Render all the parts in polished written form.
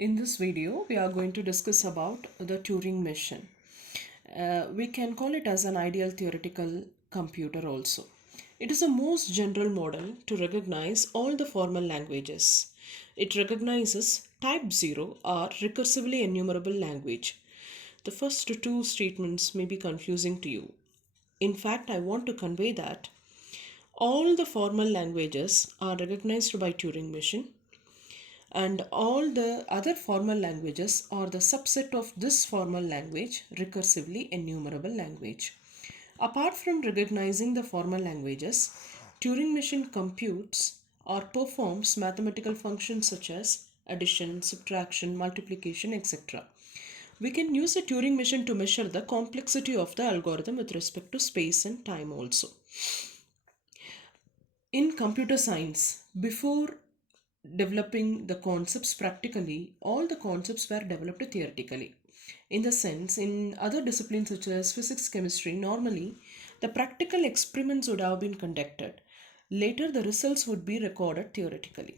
In this video, we are going to discuss about the Turing machine. We can call it as an ideal theoretical computer also. It is a most general model to recognize all the formal languages. It recognizes type 0 or recursively enumerable language. The first two statements may be confusing to you. In fact, I want to convey that all the formal languages are recognized by Turing machine and all the other formal languages are the subset of this formal language, recursively enumerable language. Apart from recognizing the formal languages, Turing machine computes or performs mathematical functions such as addition, subtraction, multiplication, etc. We can use a Turing machine to measure the complexity of the algorithm with respect to space and time also. In computer science, before developing the concepts practically, all the concepts were developed theoretically. In the sense, in other disciplines such as physics, chemistry, normally the practical experiments would have been conducted. Later, the results would be recorded theoretically.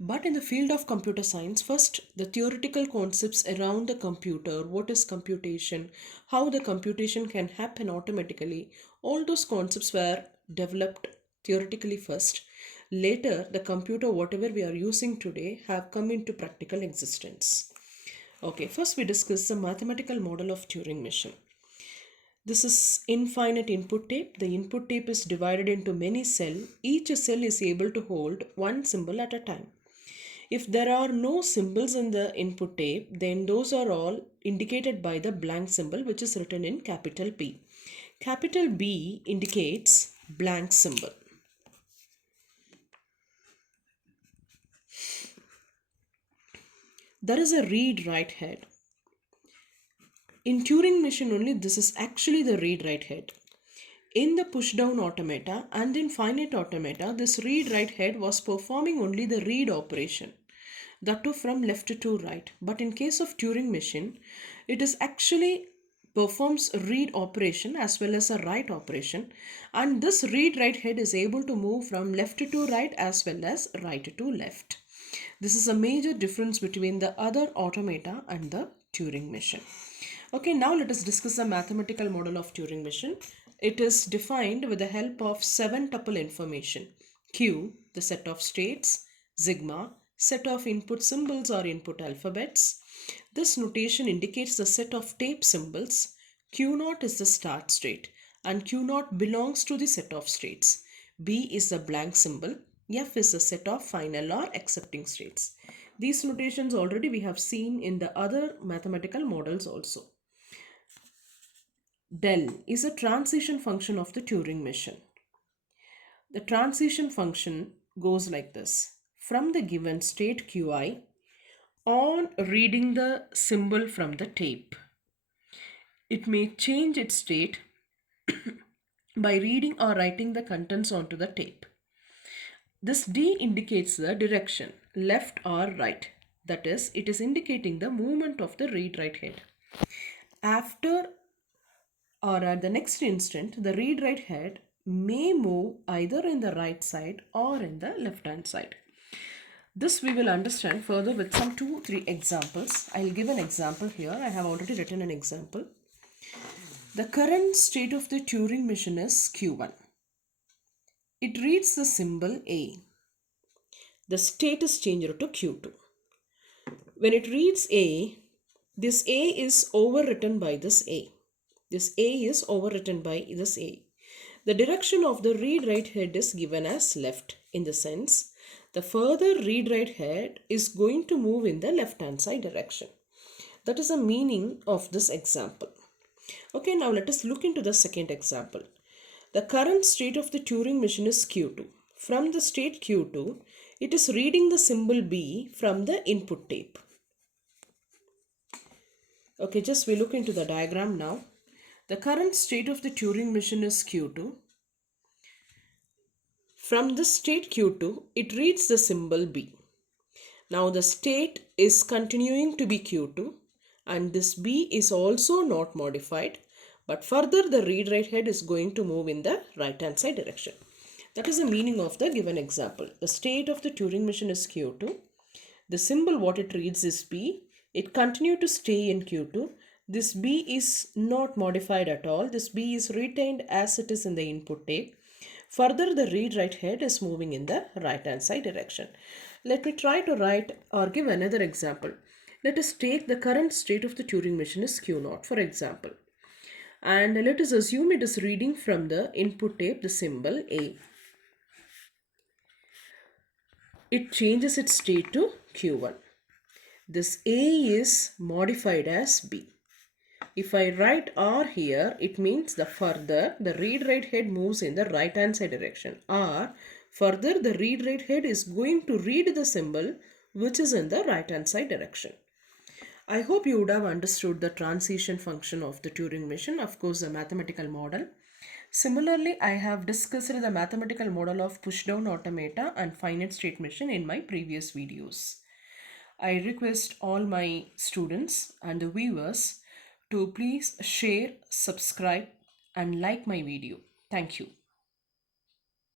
But in the field of computer science, first the theoretical concepts around the computer, what is computation, how the computation can happen automatically, all those concepts were developed theoretically first. Later, the computer, whatever we are using today, have come into practical existence. Okay, first we discuss the mathematical model of Turing machine. This is infinite input tape. The input tape is divided into many cells. Each cell is able to hold one symbol at a time. If there are no symbols in the input tape, then those are all indicated by the blank symbol which is written in capital B. Capital B indicates blank symbol. There is a read-write head. In Turing machine only, this is actually the read-write head. In the push-down automata and in finite automata, this read-write head was performing only the read operation, that too from left to right. But in case of Turing machine, it is actually performs read operation as well as a write operation, and this read-write head is able to move from left to right as well as right to left. This is a major difference between the other automata and the Turing machine. Okay, now let us discuss the mathematical model of Turing machine. It is defined with the help of 7 tuple information. Q, the set of states, sigma, set of input symbols or input alphabets. This notation indicates the set of tape symbols. Q0 is the start state and Q0 belongs to the set of states. B is the blank symbol. F is a set of final or accepting states. These notations already we have seen in the other mathematical models also. Del is a transition function of the Turing machine. The transition function goes like this. From the given state Qi, on reading the symbol from the tape, it may change its state by reading or writing the contents onto the tape. This D indicates the direction, left or right. That is, it is indicating the movement of the read-write head. After or at the next instant, the read-write head may move either in the right side or in the left-hand side. This we will understand further with some 2-3 examples. I'll give an example here. I have already written an example. The current state of the Turing machine is Q1. It reads the symbol A. The state is changed to Q2. When it reads A, this A is overwritten by this A. This A is overwritten by this A. The direction of the read-write head is given as left, in the sense the further read-write head is going to move in the left-hand side direction. That is the meaning of this example. Okay, now let us look into the second example. The current state of the Turing machine is Q2. From the state Q2, it is reading the symbol B from the input tape. Okay, just we look into the diagram now. The current state of the Turing machine is Q2. From the state Q2, it reads the symbol B. Now the state is continuing to be Q2 and this B is also not modified, but further the read-write head is going to move in the right-hand side direction. That is the meaning of the given example. The state of the Turing machine is Q2. The symbol what it reads is B. It continued to stay in Q2. This B is not modified at all. This B is retained as it is in the input tape. Further, the read-write head is moving in the right-hand side direction. Let me try to write or give another example. Let us take the current state of the Turing machine is Q0, for example. And let us assume it is reading from the input tape the symbol A. It changes its state to Q1. This A is modified as B. If I write R here, it means the further the read-write head moves in the right-hand side direction. Or further the read-write head is going to read the symbol which is in the right-hand side direction. I hope you would have understood the transition function of the Turing machine, of course the mathematical model. Similarly, I have discussed the mathematical model of push-down automata and finite state machine in my previous videos. I request all my students and the viewers to please share, subscribe and like my video. Thank you.